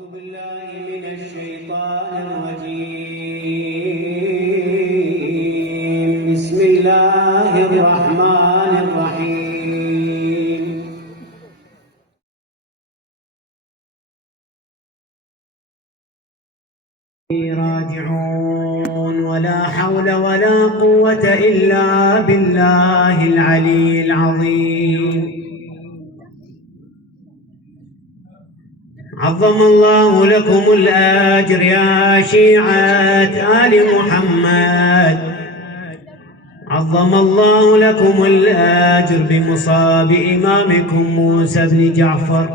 أعوذ بالله من الشيطان الرجيم. بسم الله الرحمن الرحيم. راجعون ولا حول ولا قوة إلا بالله العلي العظيم. عظم الله لكم الأجر يا شيعة آل محمد، عظم الله لكم الأجر بمصاب إمامكم موسى بن جعفر.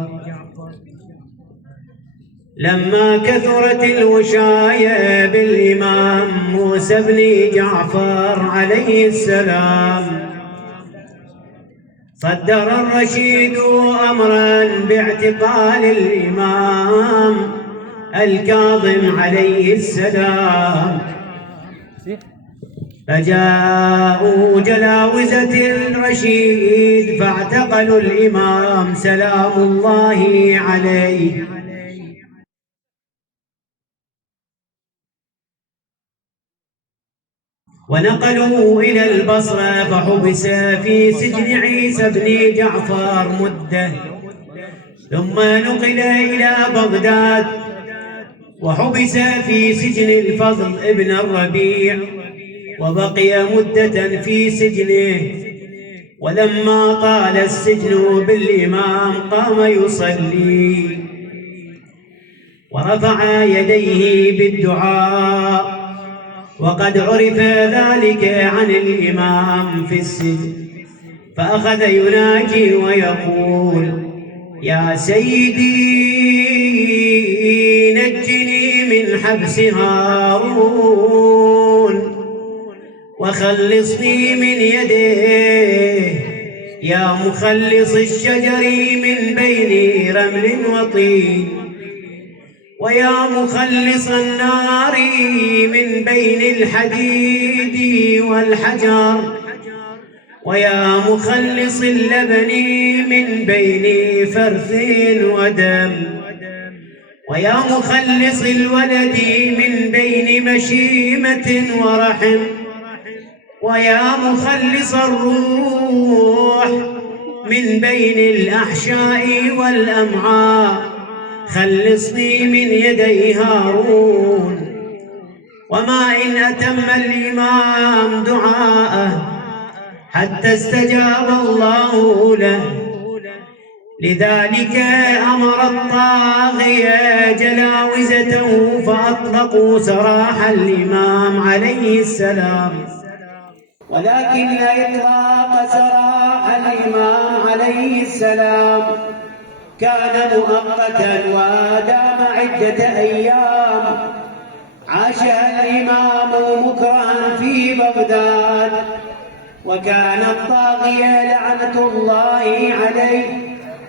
لما كثرت الوشاية بالإمام موسى بن جعفر عليه السلام، صدر الرشيد أمرا باعتقال الإمام الكاظم عليه السلام، فجاءوا جلاوزة الرشيد فاعتقلوا الإمام سلام الله عليه، ونقلوه إلى البصرة فحبس في سجن عيسى بن جعفر مدة، ثم نقل إلى بغداد وحبس في سجن الفضل ابن الربيع، وبقي مدة في سجنه. ولما طال السجن بالإمام قام يصلي ورفع يديه بالدعاء، وقد عرف ذلك عن الإمام في السجن، فأخذ يناجي ويقول: يا سيدي نجني من حبس هارون وخلصني من يديه، يا مخلص الشجر من بين رمل وطين، ويا مخلص النار من بين الحديد والحجر، ويا مخلص اللبن من بين فرث ودم، ويا مخلص الولد من بين مشيمة ورحم، ويا مخلص الروح من بين الأحشاء والأمعاء، خلصني من يدي هارون. وما إن أتم الإمام دعاءه حتى استجاب الله له، لذلك أمر الطاغية جلاوزته فأطلقوا سراح الإمام عليه السلام، ولكن إطلاق سراح الإمام عليه السلام كان مؤقتا ودام عدة أيام عاشها الإمام مكرها في بغداد، وكان الطاغية لعنة الله عليه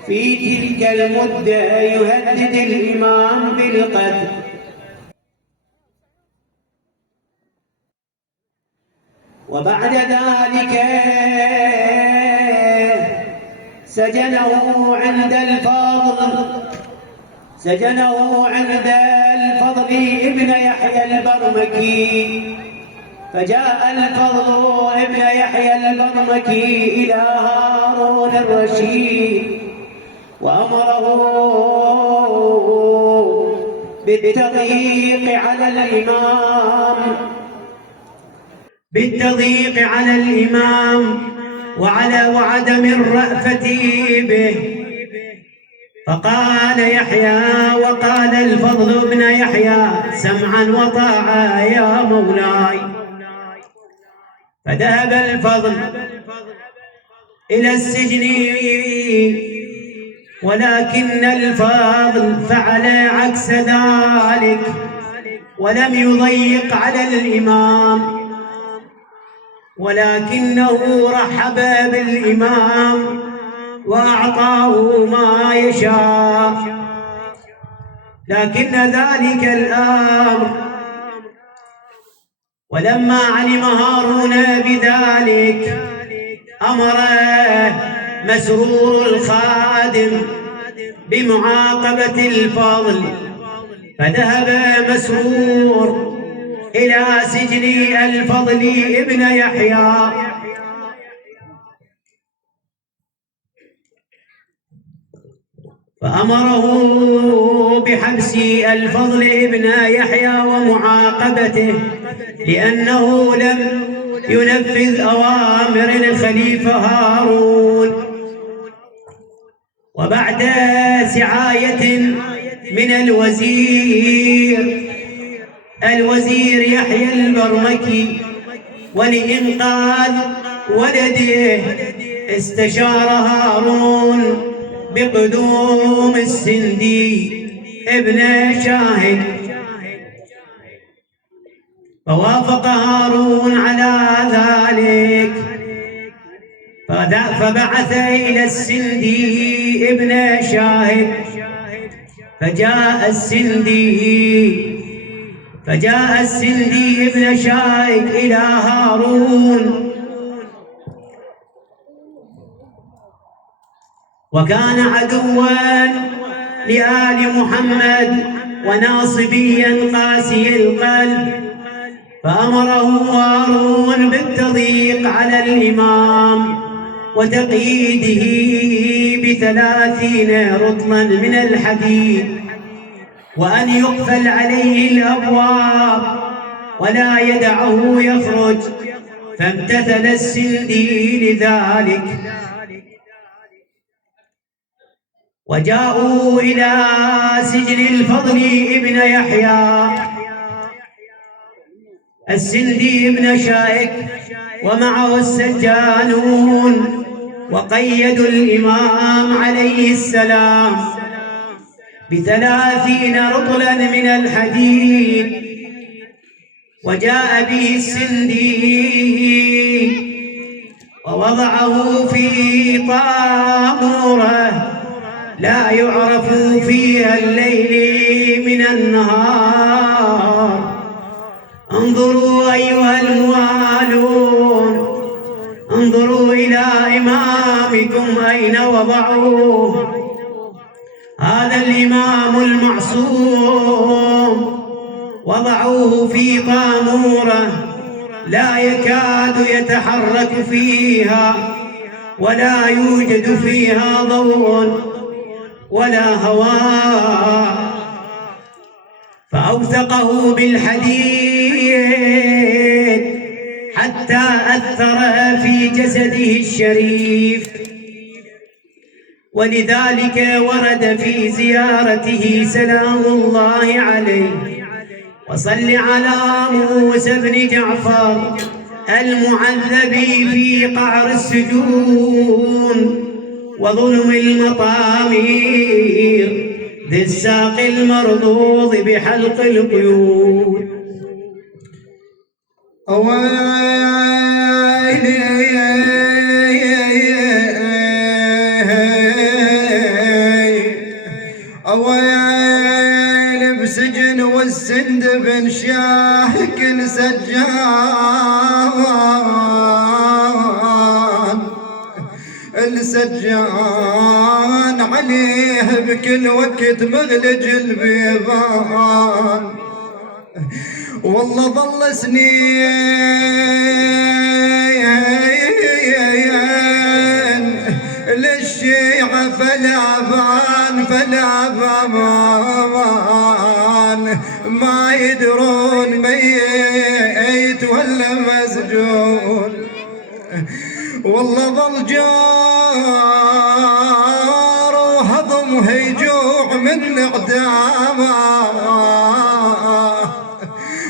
في تلك المدة يهدد الإمام بالقتل. وبعد ذلك سجنه عند الفضل ابن يحيى البرمكي، فجاء الفضل ابن يحيى البرمكي إلى هارون الرشيد وأمره بالتضييق على الإمام وعدم الرأفة به. فقال يحيى وقال الفضل بن يحيى: سمعا وطاعة يا مولاي. فذهب الفضل إلى السجن، ولكن الفضل فعل عكس ذلك ولم يضيق على الإمام، ولكنه رحب بالإمام وأعطاه ما يشاء. لكن ذلك الأمر ولما علم هارون بذلك أمر مسرور الخادم بمعاقبة الفضل فذهب مسرور إلى سجن الفضل ابن يحيى، فأمره بحبس الفضل ابن يحيى ومعاقبته لأنه لم ينفذ أوامر الخليفة هارون. وبعد سعاية من الوزير يحيى البرمكي ولإنقاذ ولده، استشار هارون بقدوم السندي ابن شاهد، فوافق هارون على ذلك، فبعث إلى السندي ابن شاهد، فجاء السندي ابن شاهد إلى هارون، وكان عدوا لآل محمد وناصبيا قاسي القلب، فأمره هارون بالتضييق على الإمام وتقييده ب30 رطلا من الحديد، وأن يقفل عليه الأبواب ولا يدعه يخرج، فامتثل السندي لذلك. وجاءوا إلى سجن الفضل ابن يحيى، السندي ابن شائك ومعه السجانون، وقيدوا الإمام عليه السلام ب30 رطلا من الحديد. وجاء به السندي ووضعه في طامورة لا يعرف فيها الليل من النهار. انظروا أيها الموالون، انظروا إلى إمامكم أين وضعوه، هذا الإمام المعصوم وضعوه في طامورة لا يكاد يتحرك فيها، ولا يوجد فيها ضوء ولا هواء، فأوثقه بالحديد حتى أثر في جسده الشريف. ولذلك ورد في زيارته سلام الله عليه: وصل على موسى بن جعفر المعذب في قعر السجون وظلم المطامير، ذي الساق المرضوض بحلق القيود. أويل بسجن والسند بن شاهك السجان عليه بكل وقت مغلج البيبان. والله ظل سنين للشيعة فلا بان ما يدرون ميت ولا مسجون. والله ظل جار وهضمه يجوع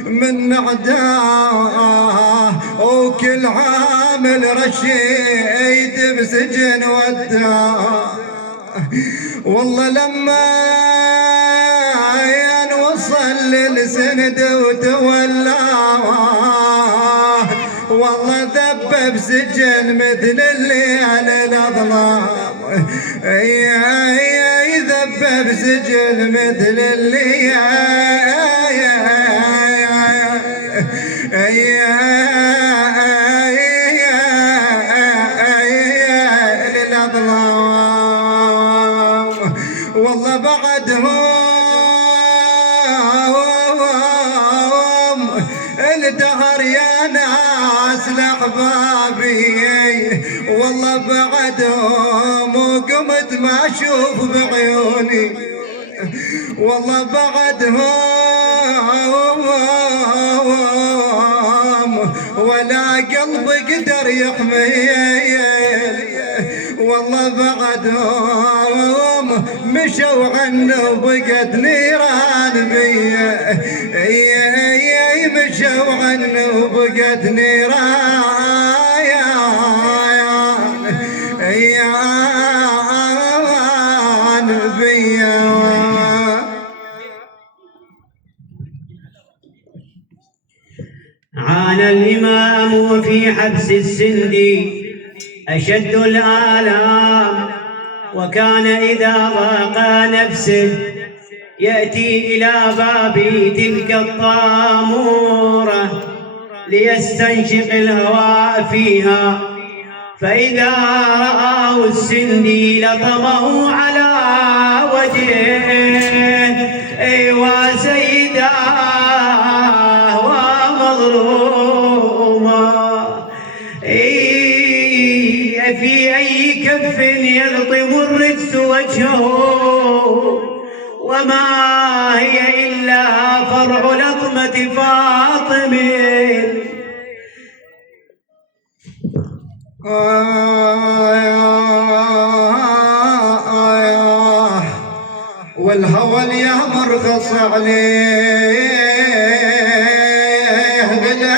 من عداه وكل عامل رشيد بسجن وداه. والله لما وصل للسند وتولاه، والله ذب بسجن مثل الليل الأظلام، ذب بسجن مثل الليل الأظلام. والله بعدهم وشوف بعيوني والله بعدهم ولا قلب قدر يحميني والله بعدهم مشوا عنه وبقت نيران بيا مشوا عنه وبقت نيران بيا. عانى الإمام وفي حبس السندي أشد الآلام، وكان إذا ضاق نفسه يأتي إلى باب تلك الطامورة ليستنشق الهواء فيها، فإذا رآه السندي لطمه على وجهه أيوا سيداه ومظلوما في أي كف يلطم الرجس وجهه، وما هي إلا فرع لطمة فاطمة. والهوى اليمر خص عليه بلا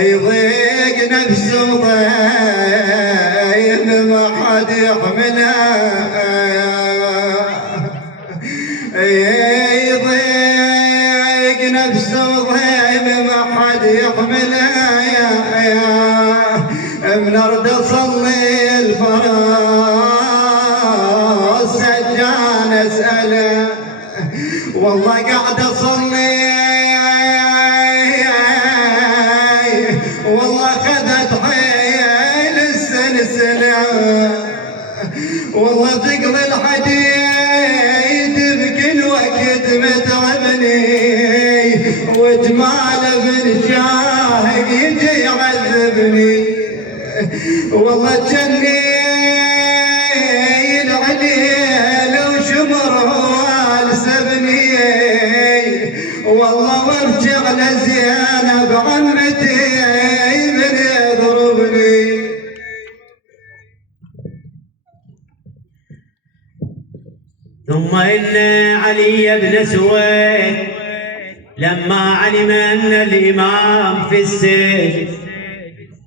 يضيق نفسه ضيم ما حد يحملها يضيق نفسه ضيم ما حد يحملها من ارض صلي الفراس سجان اساله والله قاعد اصلي والله خذت حيل السلسله والله ثقل الحديد بكل وقت متعبني وجمال بن شاهق يجي يعذبني والله جني العليل وشمر والسبني والله وارجع لزينب عمتي من يضربني. ثم إن علي بن سويد لما علم أن الإمام في السجن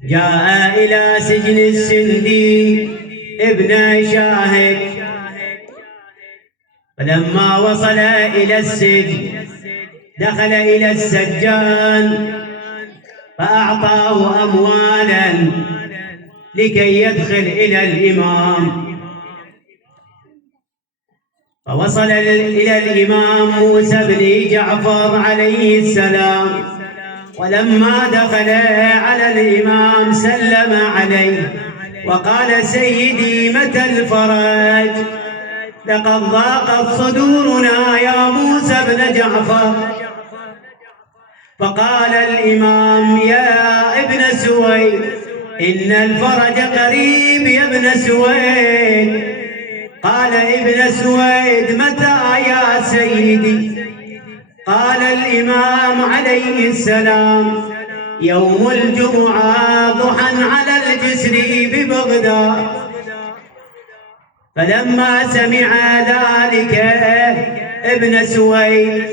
جاء إلى سجن السندي ابن شاهق، فلما وصل إلى السجن دخل إلى السجان فأعطاه أموالا لكي يدخل إلى الإمام، فوصل إلى الإمام موسى بن جعفر عليه السلام، ولما دخل على الإمام سلم عليه وقال سيدي متى الفرج؟ لقد ضاقت صدورنا يا موسى بن جعفر. فقال الإمام يا ابن سويد إن الفرج قريب يا ابن سويد. قال ابن سويد متى يا سيدي؟ قال الإمام عليه السلام يوم الجمعة ضحى على الجسر ببغداد. فلما سمع ذلك ابن سويد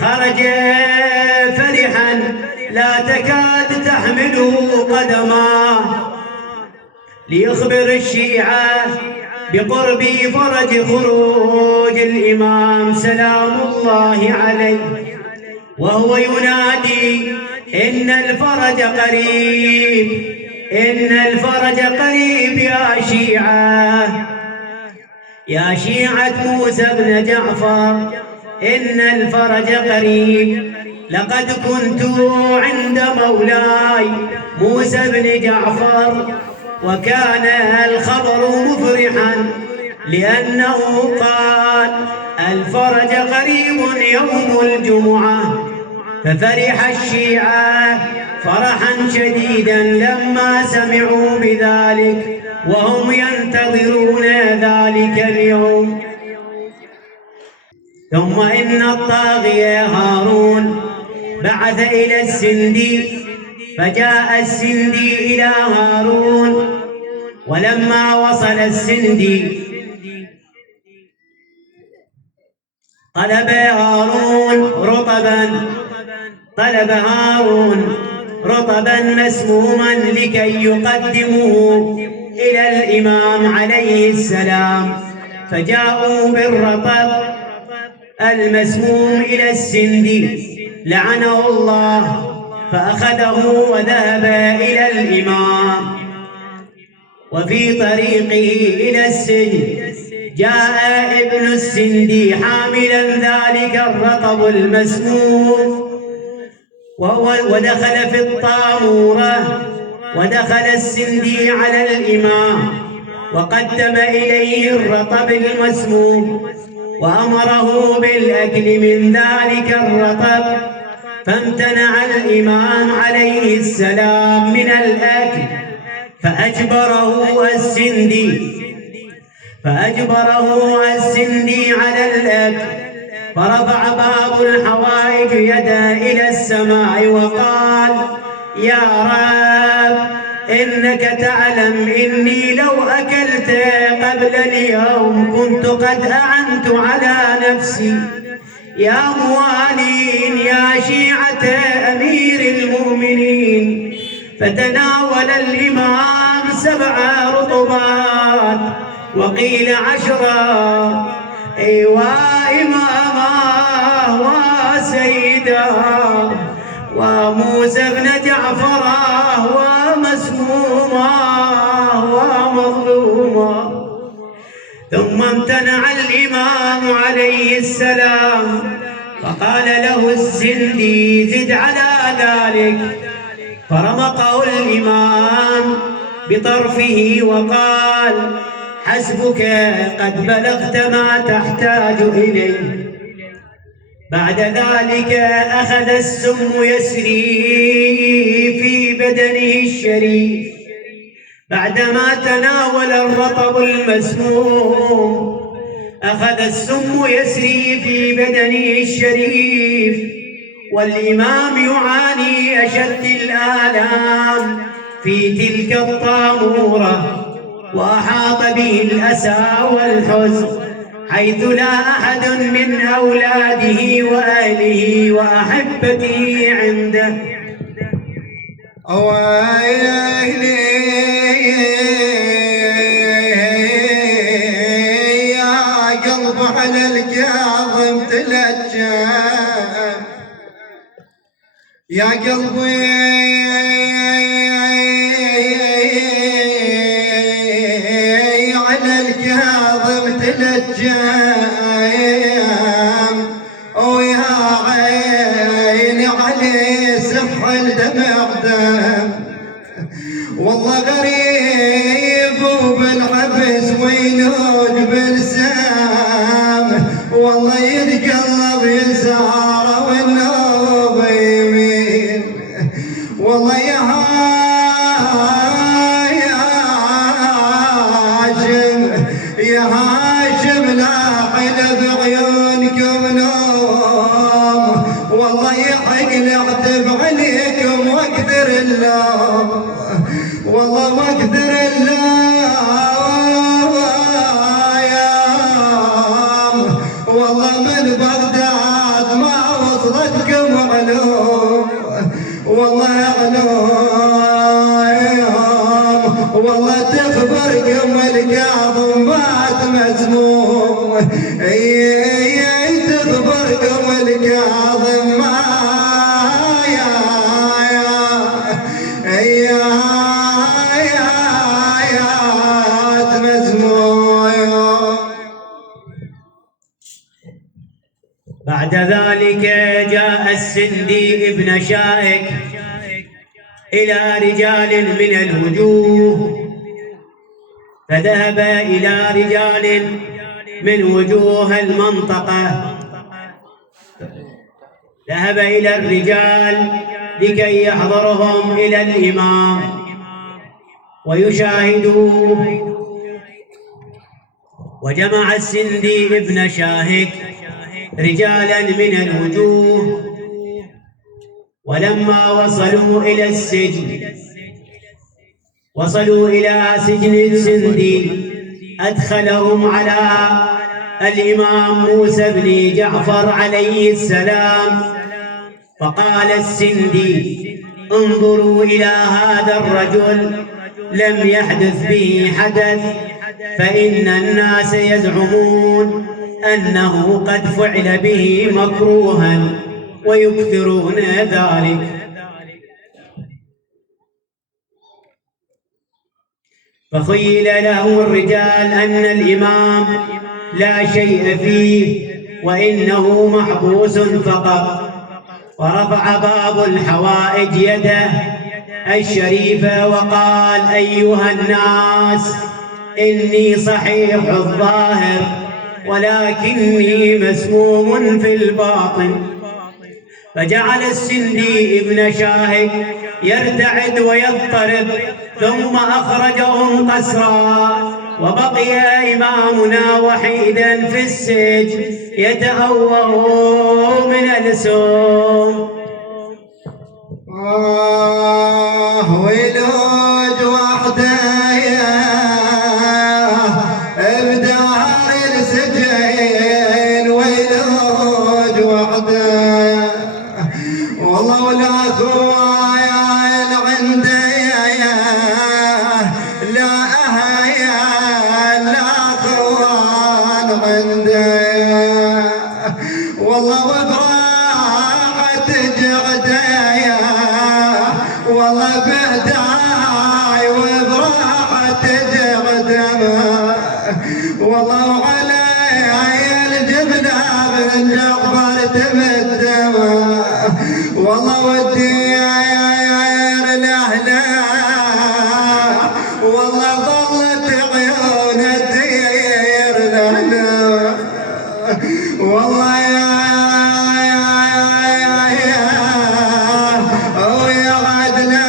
خرج فرحا لا تكاد تحمله قدماه ليخبر الشيعة بقرب فرج خروج الإمام سلام الله عليه، وهو ينادي إن الفرج قريب، إن الفرج قريب يا شيعة، يا شيعة موسى بن جعفر إن الفرج قريب. لقد كنت عند مولاي موسى بن جعفر وكان الخبر مفرحا لأنه قال الفرج قريب يوم الجمعة. ففرح الشيعة فرحا شديدا لما سمعوا بذلك، وهم ينتظرون ذلك اليوم. ثم إن الطاغية هارون بعث إلى السندي، فجاء السندي إلى هارون، ولما وصل السندي طلب هارون رطبا مسموما لكي يقدمه إلى الإمام عليه السلام، فجاءوا بالرطب المسموم إلى السندي لعنه الله، فأخذه وذهب إلى الإمام. وفي طريقه إلى السجن جاء ابن السندي حاملا ذلك الرطب المسموم، ودخل في الطامورة، ودخل السندي على الإمام وقدم إليه الرطب المسموم وأمره بالأكل من ذلك الرطب، فامتنع الإمام عليه السلام من الأكل، فأجبره السندي على الأكل. فرفع باب الحوائج يده إلى السماء وقال: يا رب، إنك تعلم إني لو أكلت قبل اليوم كنت قد أعنت على نفسي. يا موالين يا شيعة أمير المؤمنين. فتناول الإمام 7 رطبات وقيل 10. أيوا إماما وسيدا وموسى بن جعفر ومسموما ومظلوما. ثم امتنع الإمام عليه السلام، فقال له السندي: زد على ذلك. فرمقه الإمام بطرفه وقال: حسبك، قد بلغت ما تحتاج إليه. بعد ذلك أخذ السم يسري في بدنه الشريف. بعدما تناول الرطب المسموم أخذ السم يسري في بدنه الشريف، والإمام يعاني أشد الآلام في تلك الطامورة، وأحاط به الأسى والحزن، حيث لا أحد من أولاده وأهله وأحبته عنده. يا قلب على الكاظم تلجى، يا قلبي على الكاظم تلجى، ويا عيني عليه سحل دمع دم. والله غريب وبالحبس وينود بلسام، والله يتقلب يسار والنوب يمين. والله يا هاشم لا حلف عيونكم نوم، والله يحق نعتب عليكم واقدر اللوم، والله ما اقدر اللوم. والله من بغداد ما وصلتكم علوم، والله علوم. والله تخبركم الكاظم مات مسموم، تخبركم الكاظم بعد ذلك جاء السندي ابن شائك إلى رجال من الوجوه، فذهب إلى رجال من وجوه المنطقة، ذهب إلى الرجال لكي يحضرهم إلى الإمام. ويشاهدوه. وجمع السندي ابن شاهك رجالا من الوجوه، ولما وصلوا إلى سجن السندي أدخلهم على الإمام موسى بن جعفر عليه السلام، فقال السندي: انظروا إلى هذا الرجل، لم يحدث به حدث، فإن الناس يزعمون أنه قد فعل به مكروها ويكثرون ذلك. فخيل له الرجال أن الإمام لا شيء فيه وإنه محبوس فقط، ورفع باب الحوائج يده الشريفة وقال: أيها الناس، إني صحيح الظاهر ولكني مسموم في الباطن. فجعل السندي ابن شاهك يرتعد ويضطرب، ثم أخرجهم قسرا، وبقي إمامنا وحيدا في السجن يتهوه من السوم. ويلوج وحده بدار السجن، ويلوج وحده والله ولا خوان عندي، لا أهيا لا خوان عندي والله وبراحة جعدي، والله بهداي وبراحة جعدي، والله علي الجبنة من جعفر تمدم، والله والديار الأهلا، والله ظلت عيون الدير الأهلا، والله ويا عدنا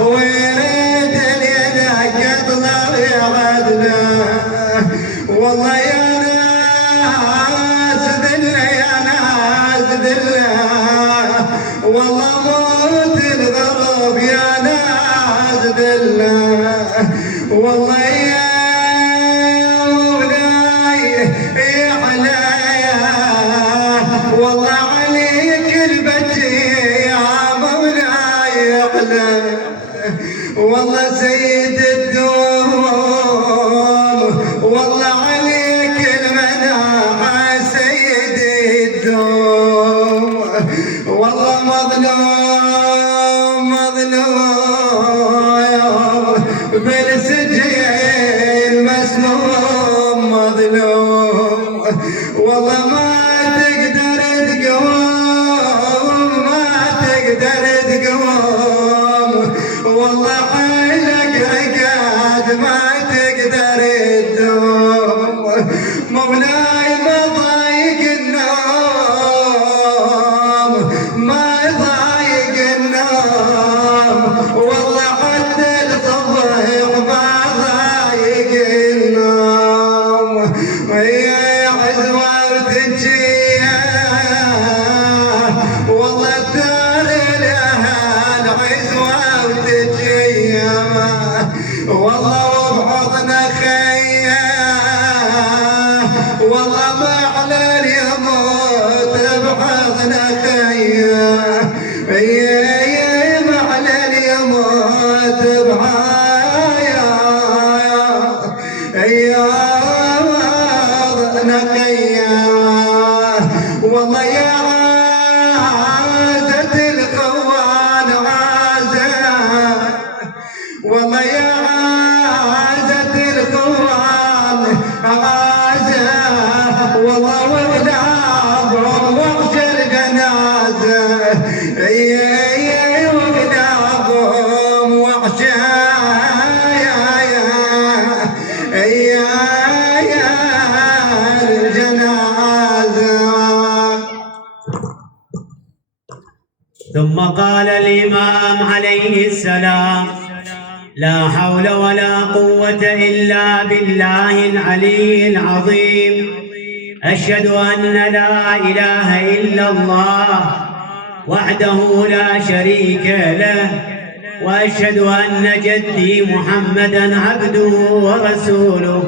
ويريد اليد قتله يا عدنا، والله يا ناس ذله يا ناس ذله، والله موت الغرب يا ناس ذله، والله يا مولاي يا حلايا، والله عليك البكي يا مولاي يا حلايا، والله سيد الدوم، والله عليك المناعة سيد الدوم، والله مظلوم مظلوم بالسجين مسموم مظلوم، والله ما تقدر تقوم ما تقدر تقوم، والله حيلك رقاد ما تقدر تدوم، مولاي ما ضايق النوم ما ضايق النوم، والله حتى الصبح ما ضايق النوم، ويا عزوة وتجيه والله الدار لها العزوة وتجيه، والله وبحضن خيه، والله ما على اليموت بحضن خيه، ما على اليموت بحايا حضن خيه، والله يا عازة الخوان عازة، والله يا عازة الخوان عازة، والله وغلابهم وحش الجنازة، وغلابهم وحش ثم قال الإمام عليه السلام: لا حول ولا قوة إلا بالله العلي العظيم. أشهد أن لا إله إلا الله وحده لا شريك له، وأشهد أن جدي محمدًا عبده ورسوله،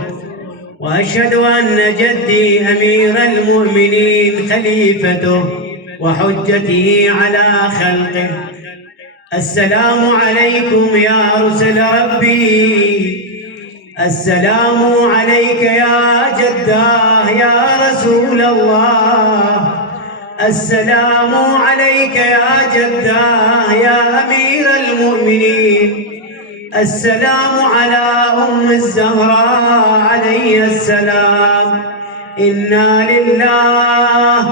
وأشهد أن جدي أمير المؤمنين خليفته وحجته على خلقه. السلام عليكم يا رسل ربي، السلام عليك يا جداه يا رسول الله، السلام عليك يا جداه يا أمير المؤمنين، السلام على أم الزهراء عليه السلام. إنا لله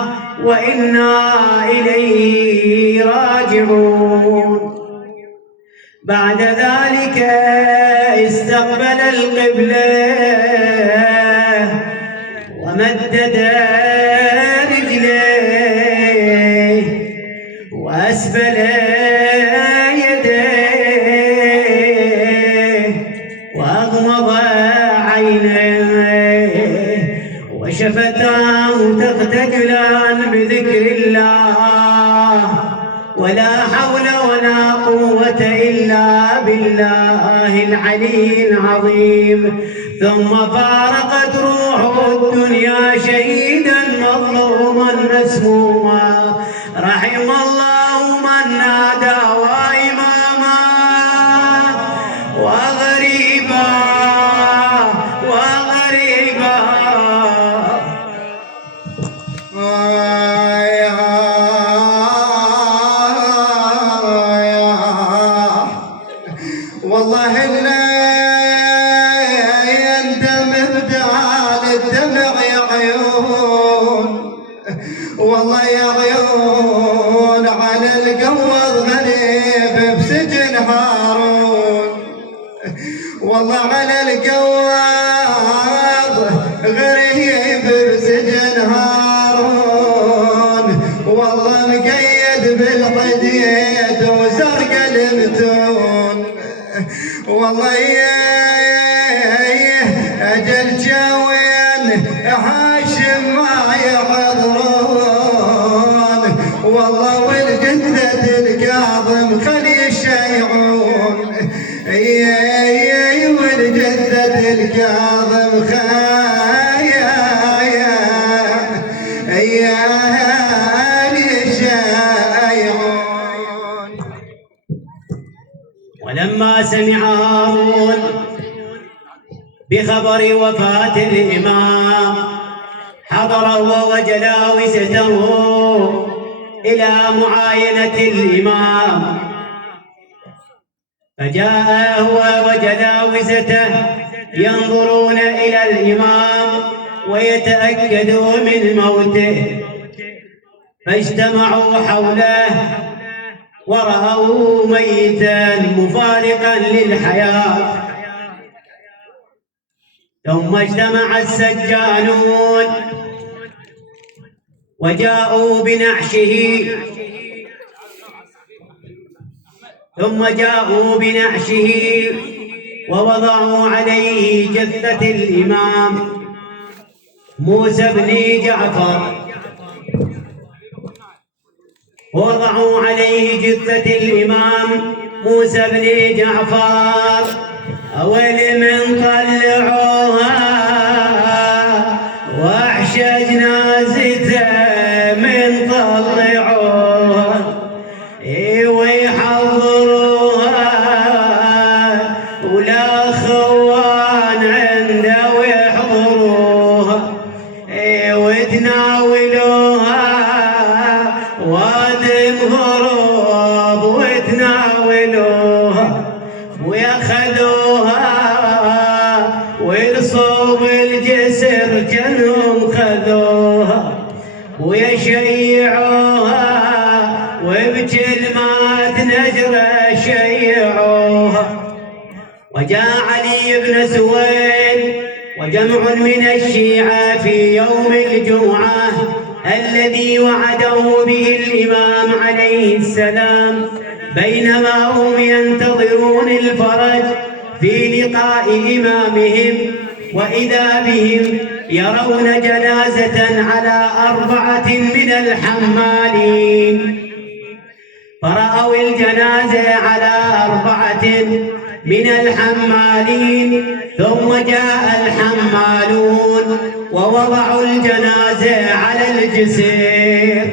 وإنا إليه راجعون. بعد ذلك استقبل القبلة ومدد رجليه وأسفل يديه وأغمض عينيه وشفتاه تختجلان بذكر الله، ولا حول ولا قوة إلا بالله العلي العظيم. ثم فارقت روحه الدنيا شهيدا مظلوما مسموما. رحم الله من نادى وإماما وغريبا وغريبا. والله يندم بدال الدمع يا عيون، والله يا عيون على القوض غريب بسجن هارون، والله على القوض غريب بسجن هارون، والله مقيد بالحديد وزرق المتون، والله أجل جاوين هاشم ما يحضرون، والله والجدة الكاظم خلي الشيعون، والجدة الكاظم خلي الشيعون. ولما سمع هارون بخبر وفاة الإمام حضر هو وجلاوسته إلى معاينة الإمام، فجاء هو وجلاوسته ينظرون إلى الإمام ويتأكدوا من موته، فاجتمعوا حوله ورأوا ميتا مفارقا للحياة. ثم اجتمع السجانون وجاءوا بنعشه، ووضعوا عليه جثة الإمام موسى بن جعفر، ووضعوا عليه جثة الإمام موسى بن جعفر. أول من طلعوها وحش جنازته من طلعوها ويحضروها، ولا خوان عنده ويحضروها وتناولوها وادم غروب وتناولوها وياخذوها ويرصوا بالجسر جنهم خذوها ويشيعوها وبكلمات نجرة شيعوها. وجاء علي بن سويد وجمع من الشيعة في يوم الجمعة الذي وعده به الإمام عليه السلام، بينما هم ينتظرون الفرج في لقاء إمامهم، وإذا بهم يرون جنازة على 4 من الحمالين، فرأوا الجنازة على 4 من الحمالين، ثم جاء الحمالون ووضعوا الجنازة على الجسر،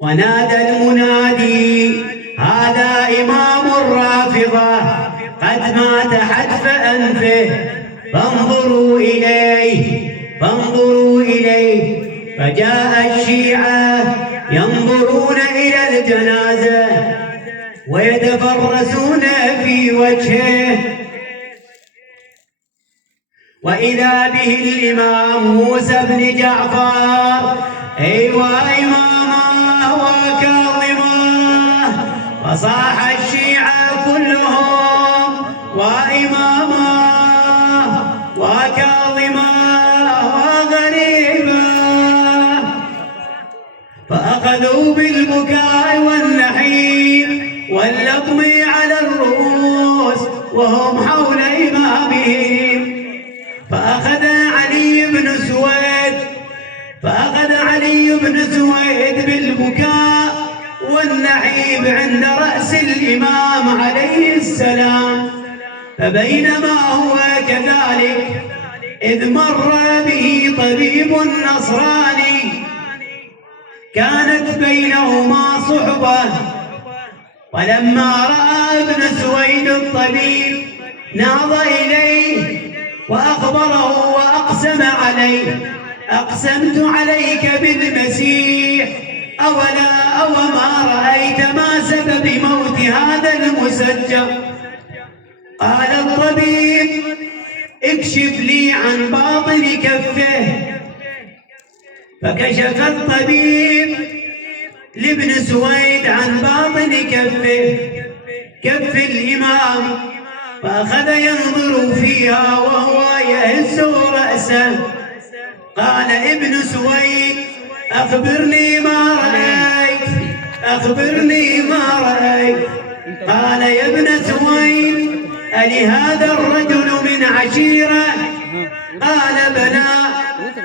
ونادى المنادي: هذا إمام الرافضة قد مات حتف أنفه، فانظروا إليه فانظروا إليه. فجاء الشيعة ينظرون إلى الجنازة ويتفرسون في وجهه، وإذا به الإمام موسى بن جعفر: أيوة إمامه وكاظمه. فصاح الشيعة كلهم: وإمامه وكاظمه وغريبه. فأخذوا بالبكاء والنحيب واللطم على الرؤوس وهم حول إمامهم. فأخذ علي بن سويد بالبكاء والنحيب عند رأس الإمام عليه السلام. فبينما هو كذلك إذ مر به طبيب نصراني كانت بينهما صحبة، ولما رأى ابن سويد الطبيب نهض إليه وأخبره وأقسم عليه: أقسمت عليك بالمسيح أوما رأيت ما سبب موت هذا المسجى؟ قال الطبيب: اكشف لي عن باطن كفه. فكشف الطبيب لابن سويد عن باطن كفه، كف الإمام، فأخذ ينظر فيها وهو يهز رأسه. قال ابن سويد: أخبرني ما رأيت، أخبرني ما رأيت. قال: يا ابن سويد، ألهذا الرجل من عشيرة؟ قال: بلى،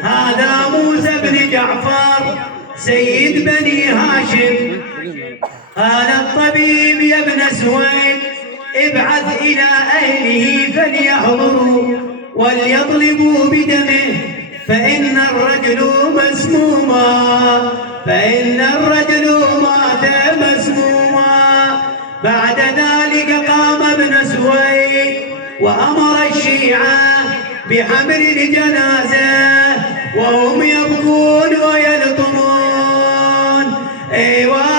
هذا موسى بن جعفر سيد بني هاشم. قال الطبيب: يا ابن سويد، ابعث إلى أهله فليحضروا وليطلبوا بدمه، فإن الرجل مسموما، فإن الرجل مات مسموما. بعد ذلك قام ابن سويد وأمر الشيعة بحمل الجنازة وهم يبكون ويلطمون. أيوة